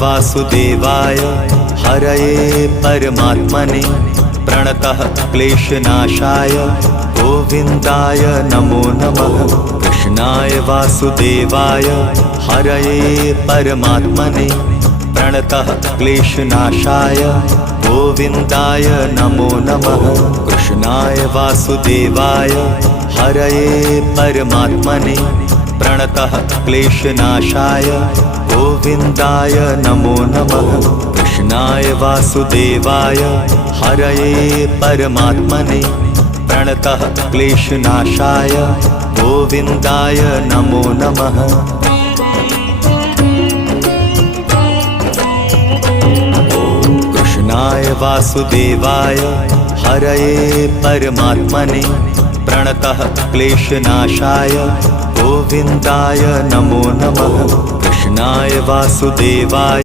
वासुदेवाय हरये परमात्मने प्रणतः क्लेशनाशाय गोविन्दाय नमो नमः। कृष्णाय वासुदेवाय हरये परमात्मने प्रणतः क्लेशनाशाय गोविन्दाय नमो नमः। कृष्णाय वासुदेवाय हरये परमात्मने प्रणतः क्लेशनाशाय गोविन्दाय नमो नमः। कृष्णाय वासुदेवाय हरये परमात्मने प्रणतः क्लेशनाशाय गोविन्दाय नमो नमः। कृष्णाय वासुदेवाय हरये परमात्मने प्रणतः क्लेशनाशाय गोविन्दाय नमो नमः। कृष्णाय वासुदेवाय